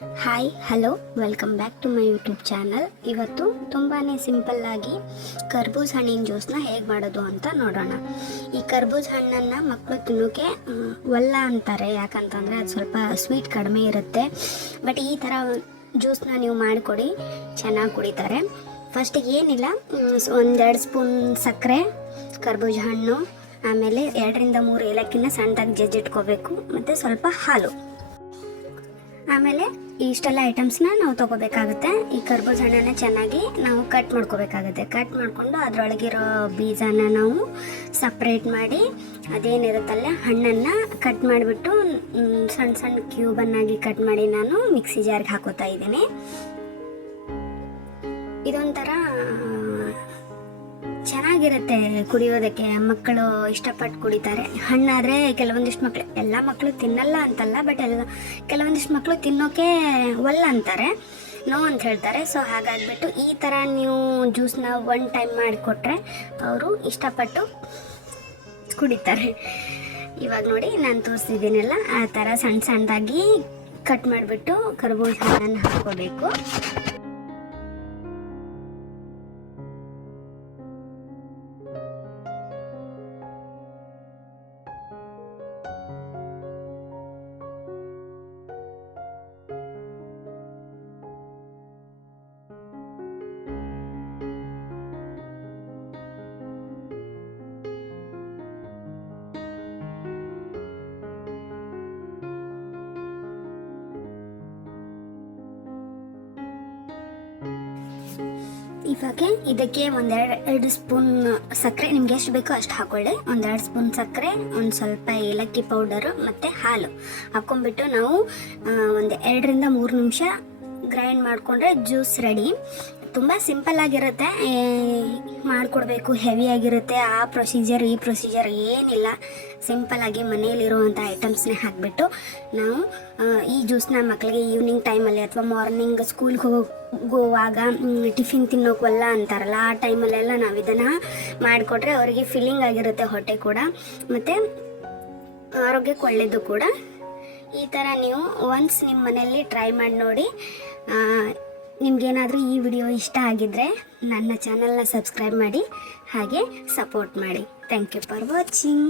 Hi hello welcome back to my YouTube channel. ಇವತ್ತು ತುಂಬಾ ಸಿಂಪಲ್ಲಾಗಿ ಕರ್ಬೂಜ ಹಣ್ಣಿನ ಜ್ಯೂಸನ್ನ ಹೇಗೆ ಮಾಡೋದು ಅಂತ ನೋಡೋಣ. ಈ ಕರ್ಬೂಜ ಹಣ್ಣನ್ನು ಮಕ್ಕಳು ತಿನ್ನೋಕ್ಕೆ ಒಲ್ಲ ಅಂತಾರೆ, ಯಾಕಂತಂದರೆ ಅದು ಸ್ವಲ್ಪ ಸ್ವೀಟ್ ಕಡಿಮೆ ಇರುತ್ತೆ. ಬಟ್ ಈ ಥರ ಜ್ಯೂಸನ್ನ ನೀವು ಮಾಡಿಕೊಡಿ, ಚೆನ್ನಾಗಿ ಕುಡಿತಾರೆ. ಫಸ್ಟಿಗೆ ಏನಿಲ್ಲ, 1-2 ಸ್ಪೂನ್ ಸಕ್ಕರೆ, ಕರ್ಬೂಜ ಹಣ್ಣು, ಆಮೇಲೆ 2-3 ಏಲಕ್ಕಿನ ಸಣ್ಣದಾಗಿ ಜಜ್ಜಿಟ್ಕೋಬೇಕು, ಮತ್ತು ಸ್ವಲ್ಪ ಹಾಲು. ಆಮೇಲೆ ಇಷ್ಟೆಲ್ಲ ಐಟಮ್ಸ್ನ ನಾವು ತೊಗೋಬೇಕಾಗುತ್ತೆ. ಈ ಕರ್ಬೂಜ ಹಣ್ಣನ್ನು ಚೆನ್ನಾಗಿ ನಾವು ಕಟ್ ಮಾಡ್ಕೋಬೇಕಾಗುತ್ತೆ. ಕಟ್ ಮಾಡಿಕೊಂಡು ಅದರೊಳಗಿರೋ ಬೀಜನ ನಾವು ಸಪ್ರೇಟ್ ಮಾಡಿ, ಅದೇನಿರುತ್ತಲ್ಲ ಹಣ್ಣನ್ನು ಕಟ್ ಮಾಡಿಬಿಟ್ಟು ಸಣ್ಣ ಸಣ್ಣ ಕ್ಯೂಬನ್ನಾಗಿ ಕಟ್ ಮಾಡಿ ನಾನು ಮಿಕ್ಸಿ ಜಾರ್ಗೆ ಹಾಕೋತಾ ಇದ್ದೀನಿ. ಇದೊಂಥರ ಚೆನ್ನಾಗಿರುತ್ತೆ ಕುಡಿಯೋದಕ್ಕೆ, ಮಕ್ಕಳು ಇಷ್ಟಪಟ್ಟು ಕುಡಿತಾರೆ. ಹಣ್ಣಾದರೆ ಕೆಲವೊಂದಿಷ್ಟು ಮಕ್ಕಳು, ಎಲ್ಲ ಮಕ್ಕಳು ತಿನ್ನಲ್ಲ ಅಂತಲ್ಲ, ಬಟ್ ಕೆಲವೊಂದಿಷ್ಟು ಮಕ್ಕಳು ತಿನ್ನೋಕೆ ಒಲ್ಲ ಅಂತಾರೆ, ನೋ ಅಂತ ಹೇಳ್ತಾರೆ. ಸೊ ಹಾಗಾಗಿಬಿಟ್ಟು ಈ ಥರ ನೀವು ಜ್ಯೂಸನ್ನ 1 ಟೈಮ್ ಮಾಡಿಕೊಟ್ರೆ ಅವರು ಇಷ್ಟಪಟ್ಟು ಕುಡಿತಾರೆ. ಇವಾಗ ನೋಡಿ ನಾನು ತೋರಿಸಿದ್ದೀನಲ್ಲ, ಆ ಥರ ಸಣ್ಣ ಸಣ್ಣದಾಗಿ ಕಟ್ ಮಾಡಿಬಿಟ್ಟು ಕರ್ಬೂಜ ಹಣ್ಣನ್ನು ಹಾಕ್ಕೋಬೇಕು. ಇವಾಗ ಇದಕ್ಕೆ 1-2 ಸ್ಪೂನ್ ಸಕ್ಕರೆ, ನಿಮ್ಗೆ ಎಷ್ಟು ಬೇಕೋ ಅಷ್ಟು ಹಾಕೊಳ್ಳಿ. 1-2 ಸ್ಪೂನ್ ಸಕ್ಕರೆ, ಒಂದು ಸ್ವಲ್ಪ ಏಲಕ್ಕಿ ಪೌಡರು ಮತ್ತು ಹಾಲು ಹಾಕ್ಕೊಂಡ್ಬಿಟ್ಟು ನಾವು 2-3 ನಿಮಿಷ ಗ್ರೈಂಡ್ ಮಾಡಿಕೊಂಡ್ರೆ ಜ್ಯೂಸ್ ರೆಡಿ. ತುಂಬ ಸಿಂಪಲ್ಲಾಗಿರುತ್ತೆ, ಮಾಡಿಕೊಡ್ಬೇಕು ಹೆವಿಯಾಗಿರುತ್ತೆ. ಆ ಪ್ರೊಸೀಜರ್ ಈ ಪ್ರೊಸೀಜರ್ ಏನಿಲ್ಲ, ಸಿಂಪಲ್ಲಾಗಿ ಮನೆಯಲ್ಲಿರುವಂಥ ಐಟಮ್ಸ್ನೇ ಹಾಕಿಬಿಟ್ಟು ನಾವು ಈ ಜ್ಯೂಸನ್ನ ಮಕ್ಕಳಿಗೆ ಈವ್ನಿಂಗ್ ಟೈಮಲ್ಲಿ ಅಥವಾ ಮಾರ್ನಿಂಗ್ ಸ್ಕೂಲ್ಗೆ ಹೋಗುವಾಗ ಟಿಫಿನ್ ತಿನ್ನೋಕ್ಕಲ್ಲ ಅಂತಾರಲ್ಲ, ಆ ಟೈಮಲ್ಲೆಲ್ಲ ನಾವು ಇದನ್ನು ಮಾಡಿಕೊಟ್ರೆ ಅವರಿಗೆ ಫೀಲಿಂಗ್ ಆಗಿರುತ್ತೆ ಹೊಟ್ಟೆ ಕೂಡ, ಮತ್ತು ಆರೋಗ್ಯಕ್ಕೆ ಒಳ್ಳೆಯದು ಕೂಡ. ಈ ಥರ ನೀವು ಒನ್ಸ್ ನಿಮ್ಮ ಮನೆಯಲ್ಲಿ ಟ್ರೈ ಮಾಡಿ ನೋಡಿ. ನಿಮಗೇನಾದರೂ ಈ ವಿಡಿಯೋ ಇಷ್ಟ ಆಗಿದ್ದರೆ ನನ್ನ ಚಾನಲ್ನ ಸಬ್ಸ್ಕ್ರೈಬ್ ಮಾಡಿ, ಹಾಗೆ ಸಪೋರ್ಟ್ ಮಾಡಿ. Thank you for watching.